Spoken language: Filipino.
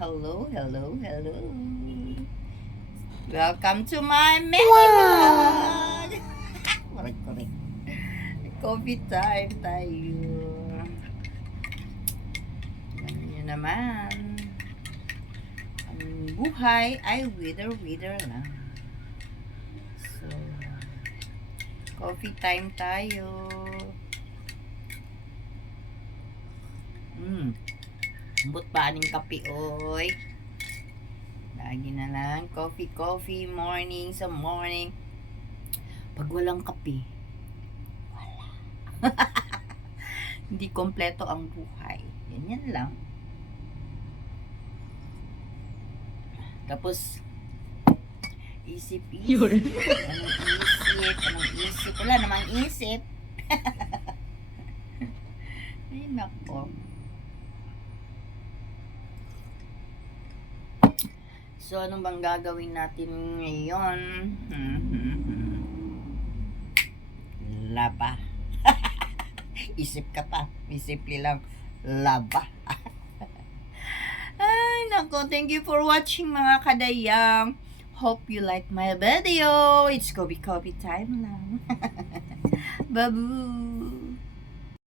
Hello, hello, hello. Welcome to my vlog. Correct. Coffee time tayo. Alam niyo naman, ang buhay ay wither lang. So, coffee time tayo. Ambot pa aning kape, oy. Lagi na lang, coffee, morning sa morning. Pag walang kape, wala. Hindi kompleto ang buhay. Yan lang. Tapos, isip. Anong isip? Wala namang isip. Ay, nako. So, anong bang gagawin natin ngayon? Laba. Isip ka pa. Simple lang. Laba. Ay, nako. Thank you for watching, mga kadayang. Hope you like my video. It's Kobe time lang. Babu.